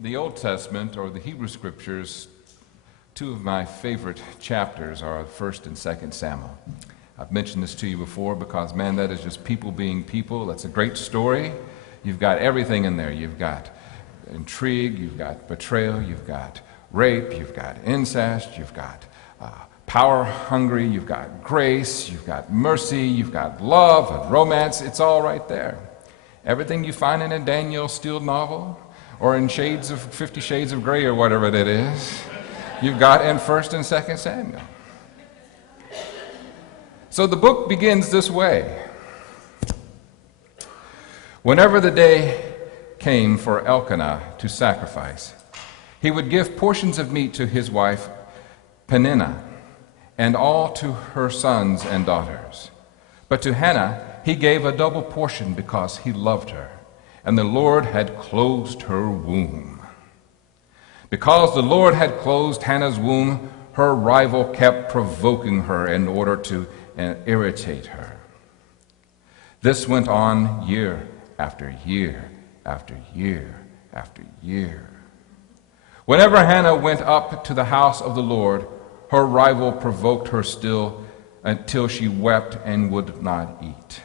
the Old Testament, or the Hebrew Scriptures, two of my favorite chapters are 1st and 2nd Samuel. I've mentioned this to you before because, man, that is just people being people. That's a great story. You've got everything in there. You've got intrigue, you've got betrayal, you've got rape, you've got incest, you've got power hungry, you've got grace, you've got mercy, you've got love and romance. It's all right there. Everything you find in a Danielle Steele novel or in 50 Shades of Grey or whatever that is, you've got in 1st and 2nd Samuel. So the book begins this way. Whenever the day came for Elkanah to sacrifice, he would give portions of meat to his wife Peninnah and all to her sons and daughters. But to Hannah he gave a double portion because he loved her, and the Lord had closed her womb. Because the Lord had closed Hannah's womb, her rival kept provoking her in order to irritate her. This went on year after year after year after year. Whenever Hannah went up to the house of the Lord, her rival provoked her still until she wept and would not eat.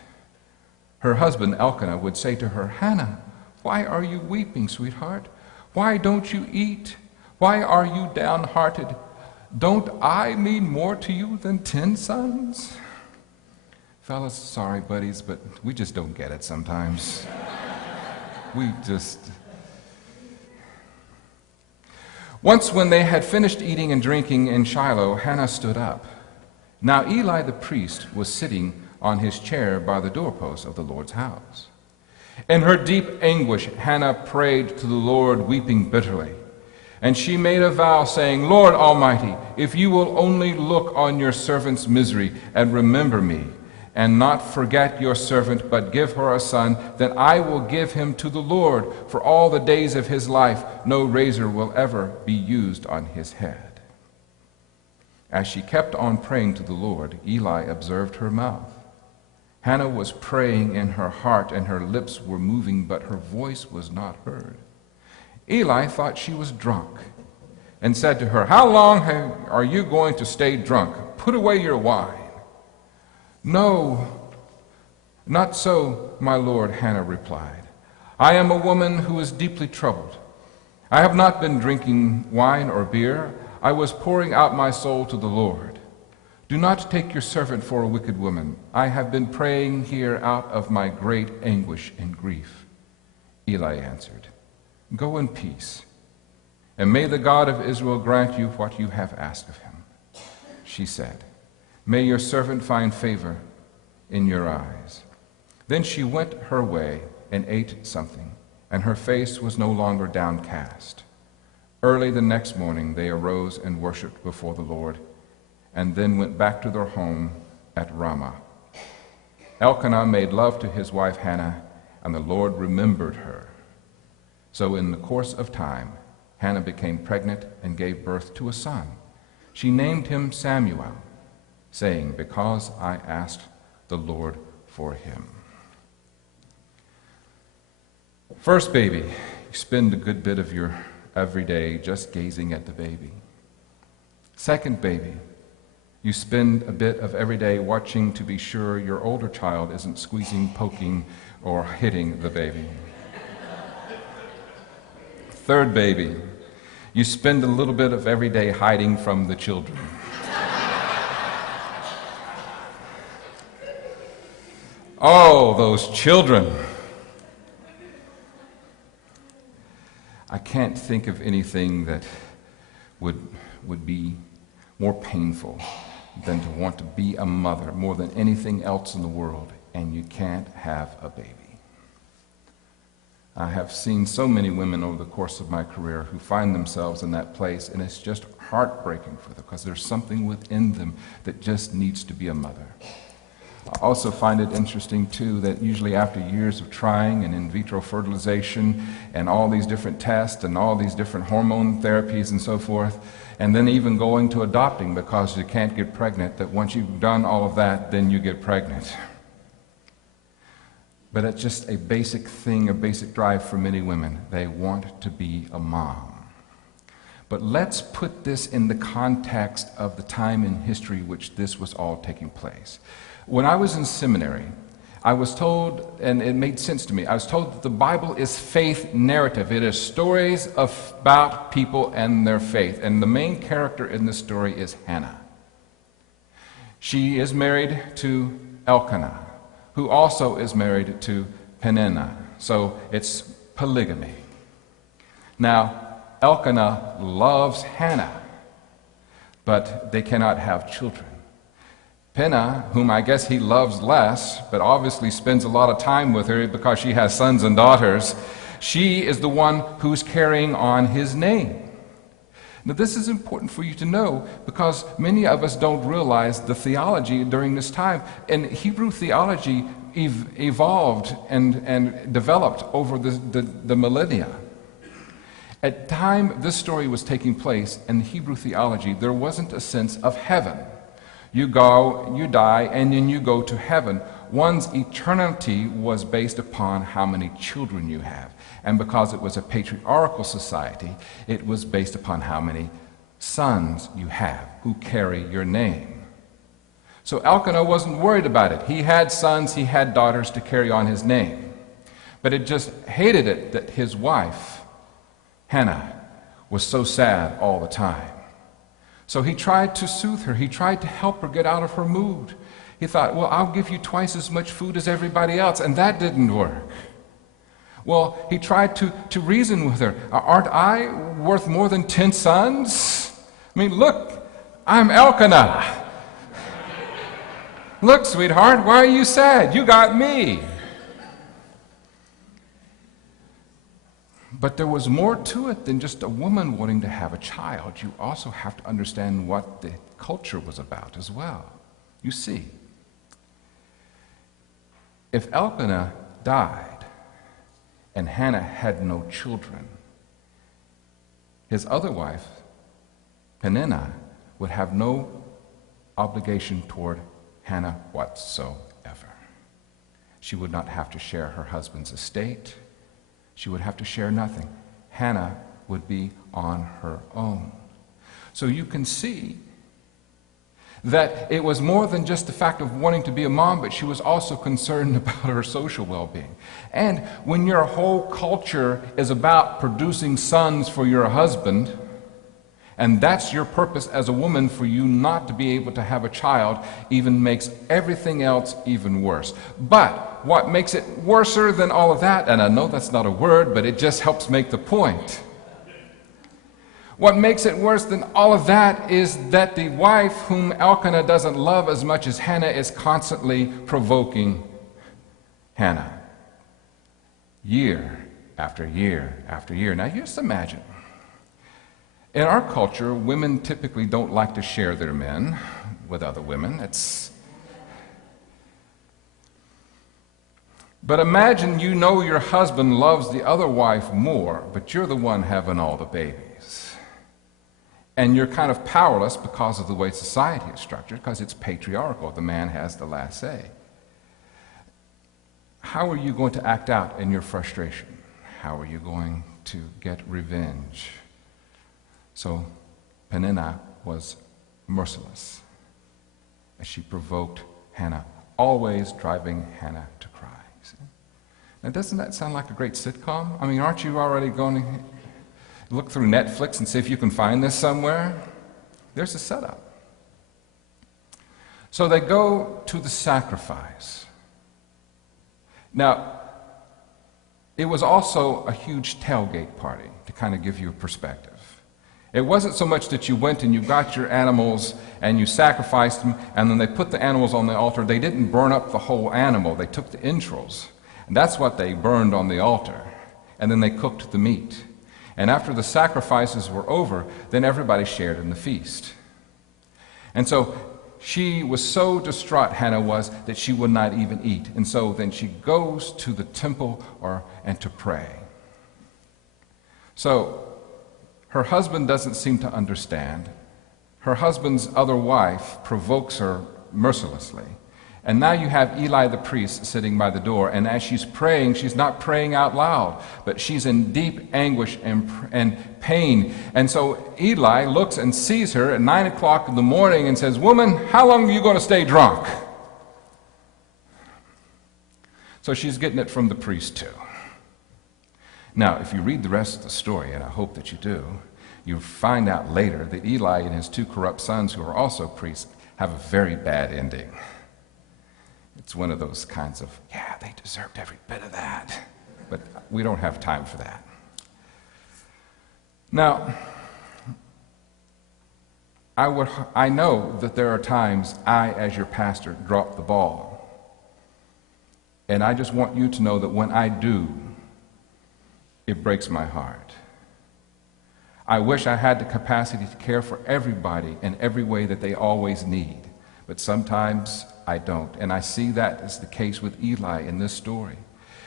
Her husband Elkanah would say to her, "Hannah, why are you weeping, sweetheart? Why don't you eat? Why are you downhearted? Don't I mean more to you than 10 sons?" Fellas, sorry, buddies, but we just don't get it sometimes. Once when they had finished eating and drinking in Shiloh, Hannah stood up. Now Eli the priest was sitting on his chair by the doorpost of the Lord's house. In her deep anguish, Hannah prayed to the Lord, weeping bitterly. And she made a vow, saying, "Lord Almighty, if you will only look on your servant's misery and remember me, and not forget your servant, but give her a son, then I will give him to the Lord. For all the days of his life, no razor will ever be used on his head." As she kept on praying to the Lord, Eli observed her mouth. Hannah was praying in her heart, and her lips were moving, but her voice was not heard. Eli thought she was drunk and said to her, "How long are you going to stay drunk? Put away your wine." "No, not so, my lord," Hannah replied. "I am a woman who is deeply troubled. I have not been drinking wine or beer. I was pouring out my soul to the Lord. Do not take your servant for a wicked woman. I have been praying here out of my great anguish and grief." Eli answered, "Go in peace, and may the God of Israel grant you what you have asked of him." She said, "May your servant find favor in your eyes." Then she went her way and ate something, and her face was no longer downcast. Early the next morning they arose and worshipped before the Lord, and then went back to their home at Ramah. Elkanah made love to his wife Hannah, and the Lord remembered her. So in the course of time, Hannah became pregnant and gave birth to a son. She named him Samuel, saying, "Because I asked the Lord for him." First baby, you spend a good bit of your every day just gazing at the baby. Second baby, you spend a bit of every day watching to be sure your older child isn't squeezing, poking, or hitting the baby. Third baby, you spend a little bit of every day hiding from the children. Oh, those children. I can't think of anything that would be more painful than to want to be a mother more than anything else in the world, and you can't have a baby. I have seen so many women over the course of my career who find themselves in that place, and it's just heartbreaking for them because there's something within them that just needs to be a mother. I also find it interesting, too, that usually after years of trying and in vitro fertilization and all these different tests and all these different hormone therapies and so forth, and then even going to adopting because you can't get pregnant, that once you've done all of that, then you get pregnant. But it's just a basic thing, a basic drive for many women. They want to be a mom. But let's put this in the context of the time in history which this was all taking place. When I was in seminary, I was told, and it made sense to me, I was told that the Bible is faith narrative. It is stories about people and their faith. And the main character in this story is Hannah. She is married to Elkanah, who also is married to Peninnah. So it's polygamy. Now, Elkanah loves Hannah, but they cannot have children. Peninnah, whom I guess he loves less, but obviously spends a lot of time with her because she has sons and daughters, she is the one who's carrying on his name. Now, this is important for you to know because many of us don't realize the theology during this time. And Hebrew theology evolved and developed over the millennia. At the time this story was taking place in Hebrew theology, there wasn't a sense of heaven. You go, you die, and then you go to heaven. One's eternity was based upon how many children you have. And because it was a patriarchal society, it was based upon how many sons you have who carry your name. So Elkanah wasn't worried about it. He had sons, he had daughters to carry on his name. But it just hated it that his wife, Hannah, was so sad all the time. So he tried to soothe her. He tried to help her get out of her mood. He thought, well, I'll give you twice as much food as everybody else, and that didn't work. Well, he tried to reason with her. Aren't I worth more than 10 sons? I mean, look, I'm Elkanah. Look, sweetheart, why are you sad? You got me. But there was more to it than just a woman wanting to have a child. You also have to understand what the culture was about as well. You see, if Elkanah died and Hannah had no children, his other wife, Peninnah, would have no obligation toward Hannah whatsoever. She would not have to share her husband's estate. She would have to share nothing. Hannah would be on her own. So you can see that it was more than just the fact of wanting to be a mom, but she was also concerned about her social well-being. And when your whole culture is about producing sons for your husband, and that's your purpose as a woman, for you not to be able to have a child even makes everything else even worse. But what makes it worser than all of that, and I know that's not a word, but it just helps make the point. What makes it worse than all of that is that the wife whom Elkanah doesn't love as much as Hannah is constantly provoking Hannah. Year after year after year. Now just imagine. In our culture, women typically don't like to share their men with other women. But imagine you know your husband loves the other wife more, but you're the one having all the babies. And you're kind of powerless because of the way society is structured, because it's patriarchal. The man has the last say. How are you going to act out in your frustration? How are you going to get revenge? So Peninnah was merciless as she provoked Hannah, always driving Hannah to cry. See? Now, doesn't that sound like a great sitcom? I mean, aren't you already going to look through Netflix and see if you can find this somewhere? There's a setup. So they go to the sacrifice. Now, it was also a huge tailgate party, to kind of give you a perspective. It wasn't so much that you went and you got your animals and you sacrificed them, and then they put the animals on the altar. They didn't burn up the whole animal. They took the entrails, and that's what they burned on the altar. And then they cooked the meat. And after the sacrifices were over, then everybody shared in the feast. And so she was so distraught, Hannah was, that she would not even eat. And so then she goes to the temple and to pray. So her husband doesn't seem to understand. Her husband's other wife provokes her mercilessly. And now you have Eli the priest sitting by the door, and as she's praying, she's not praying out loud, but she's in deep anguish and pain. And so Eli looks and sees her at 9 o'clock in the morning and says, "Woman, how long are you going to stay drunk?" So she's getting it from the priest too. Now, if you read the rest of the story, and I hope that you do, you find out later that Eli and his 2 corrupt sons, who are also priests, have a very bad ending. It's one of those kinds of, yeah, they deserved every bit of that. But we don't have time for that. Now, I know that there are times I, as your pastor, drop the ball. And I just want you to know that when I do, it breaks my heart. I wish I had the capacity to care for everybody in every way that they always need. But sometimes I don't. And I see that as the case with Eli in this story.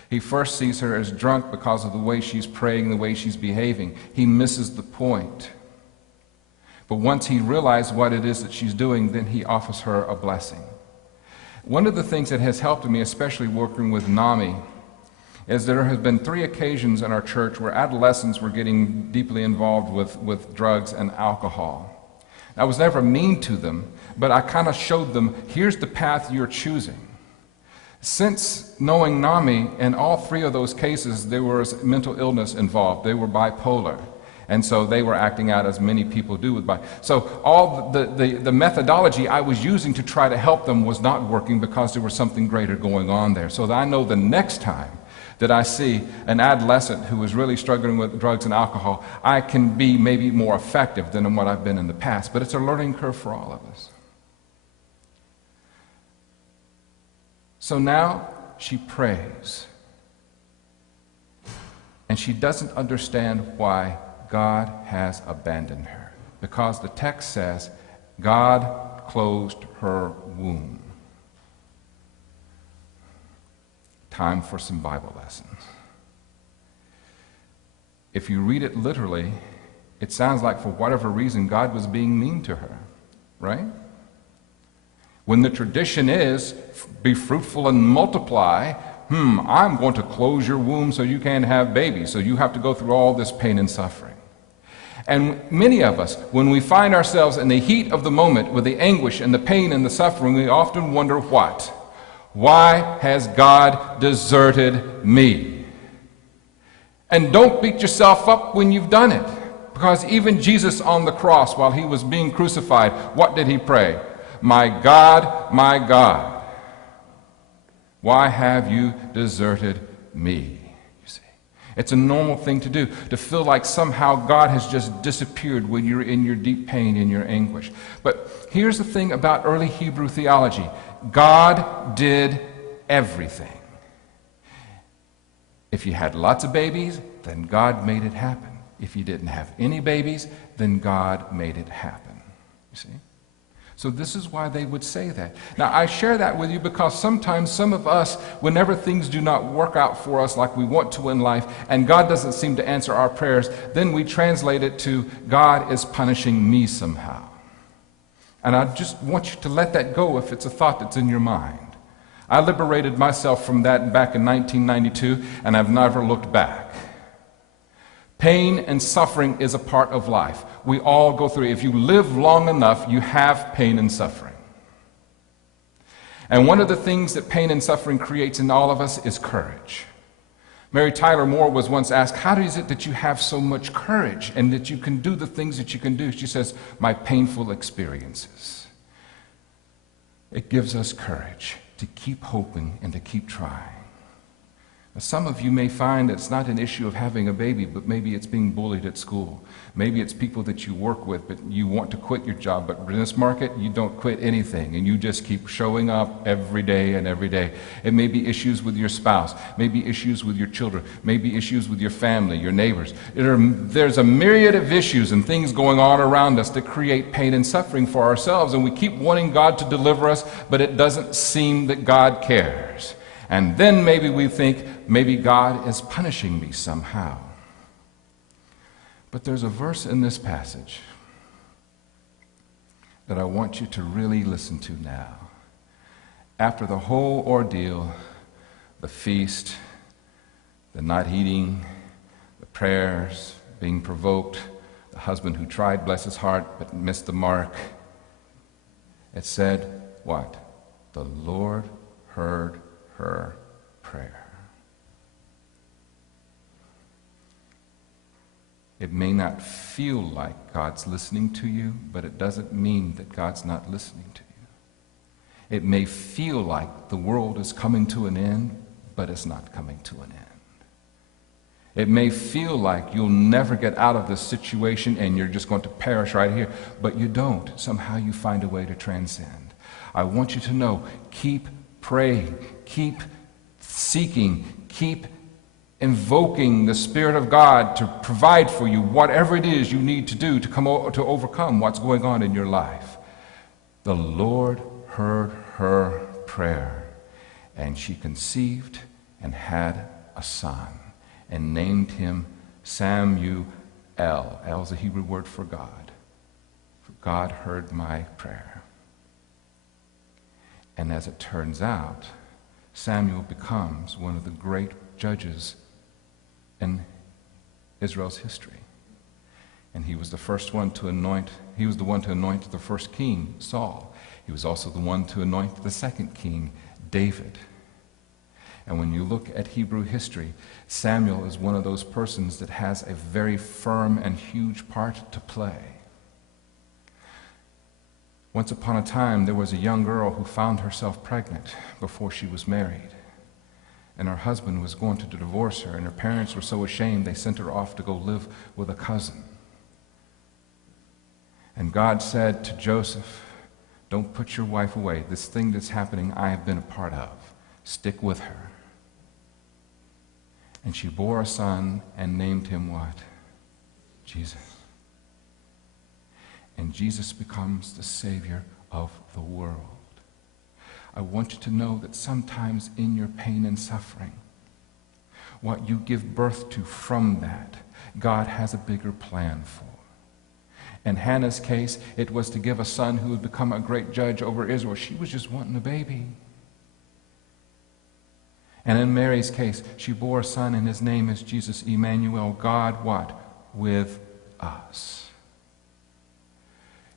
He first sees her as drunk because of the way she's praying, the way she's behaving. He misses the point. But once he realizes what it is that she's doing, then he offers her a blessing. One of the things that has helped me, especially working with NAMI, is there have been 3 occasions in our church where adolescents were getting deeply involved with drugs and alcohol. I was never mean to them, but I kind of showed them, here's the path you're choosing. Since knowing NAMI, in all 3 of those cases, there was mental illness involved. They were bipolar. And so they were acting out as many people do with bipolar. So all the methodology I was using to try to help them was not working because there was something greater going on there. So that I know the next time that I see an adolescent who is really struggling with drugs and alcohol, I can be maybe more effective than what I've been in the past. But it's a learning curve for all of us. So now she prays. And she doesn't understand why God has abandoned her. Because the text says, God closed her womb. Time for some Bible lessons. If you read it literally, it sounds like for whatever reason God was being mean to her, right? When the tradition is, be fruitful and multiply, I'm going to close your womb so you can't have babies, so you have to go through all this pain and suffering. And many of us, when we find ourselves in the heat of the moment with the anguish and the pain and the suffering, we often wonder what? Why has God deserted me? And don't beat yourself up when you've done it. Because even Jesus on the cross, while he was being crucified, what did he pray? My God, why have you deserted me? You see, it's a normal thing to do, to feel like somehow God has just disappeared when you're in your deep pain, in your anguish. But here's the thing about early Hebrew theology. God did everything. If you had lots of babies, then God made it happen. If you didn't have any babies, then God made it happen. You see? So this is why they would say that. Now, I share that with you because sometimes some of us, whenever things do not work out for us like we want to in life, and God doesn't seem to answer our prayers, then we translate it to, God is punishing me somehow. And I just want you to let that go if it's a thought that's in your mind. I liberated myself from that back in 1992, and I've never looked back. Pain and suffering is a part of life. We all go through it. If you live long enough, you have pain and suffering. And one of the things that pain and suffering creates in all of us is courage. Mary Tyler Moore was once asked, how is it that you have so much courage and that you can do the things that you can do? She says, my painful experiences. It gives us courage to keep hoping and to keep trying. Now, some of you may find it's not an issue of having a baby, but maybe it's being bullied at school. Maybe it's people that you work with, but you want to quit your job. But in this market, you don't quit anything, and you just keep showing up every day and every day. It may be issues with your spouse, maybe issues with your children, maybe issues with your family, your neighbors. There's a myriad of issues and things going on around us that create pain and suffering for ourselves, and we keep wanting God to deliver us, but it doesn't seem that God cares. And then maybe we think, maybe God is punishing me somehow. But there's a verse in this passage that I want you to really listen to now. After the whole ordeal, the feast, the not eating, the prayers, being provoked, the husband who tried, bless his heart, but missed the mark, it said, what? The Lord heard her prayer. It may not feel like God's listening to you, but it doesn't mean that God's not listening to you. It may feel like the world is coming to an end, but it's not coming to an end. It may feel like you'll never get out of this situation and you're just going to perish right here, but you don't. Somehow you find a way to transcend. I want you to know, keep praying, keep seeking, keep invoking the Spirit of God to provide for you whatever it is you need to do to overcome what's going on in your life. The Lord heard her prayer, and she conceived and had a son and named him Samuel. El is a Hebrew word for God. For God heard my prayer. And as it turns out, Samuel becomes one of the great judges in Israel's history. And he was the one to anoint the first king, Saul. He was also the one to anoint the second king, David. And when you look at Hebrew history, Samuel is one of those persons that has a very firm and huge part to play. Once upon a time, there was a young girl who found herself pregnant before she was married. And her husband was going to divorce her, and her parents were so ashamed they sent her off to go live with a cousin. And God said to Joseph, don't put your wife away. This thing that's happening, I have been a part of. Stick with her. And she bore a son and named him what? Jesus. And Jesus becomes the Savior of the world. I want you to know that sometimes in your pain and suffering, what you give birth to from that, God has a bigger plan for. In Hannah's case, it was to give a son who would become a great judge over Israel. She was just wanting a baby. And in Mary's case, she bore a son, and his name is Jesus, Emmanuel, God what? With us.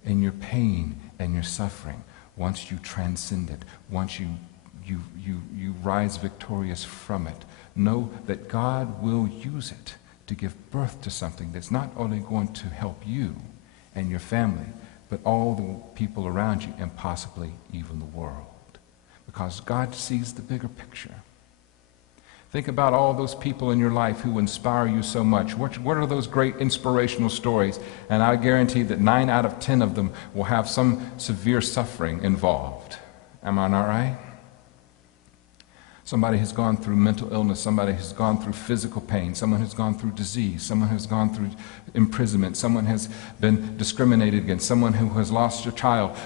In your pain and your suffering, once you transcend it, once you rise victorious from it, know that God will use it to give birth to something that's not only going to help you and your family, but all the people around you and possibly even the world. Because God sees the bigger picture. Think about all those people in your life who inspire you so much. What are those great inspirational stories? And I guarantee that 9 out of 10 of them will have some severe suffering involved. Am I not right? Somebody has gone through mental illness. Somebody has gone through physical pain. Someone has gone through disease. Someone has gone through imprisonment. Someone has been discriminated against. Someone who has lost a child.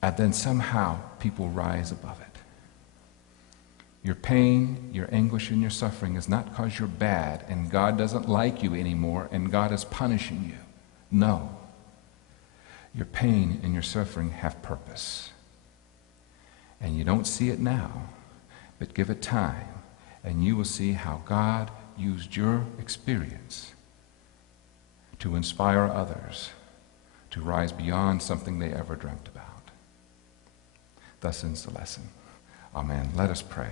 And then somehow people rise above it. Your pain, your anguish, and your suffering is not because you're bad and God doesn't like you anymore and God is punishing you. No. Your pain and your suffering have purpose. And you don't see it now, but give it time, and you will see how God used your experience to inspire others to rise beyond something they ever dreamt about. Thus ends the lesson. Amen. Let us pray.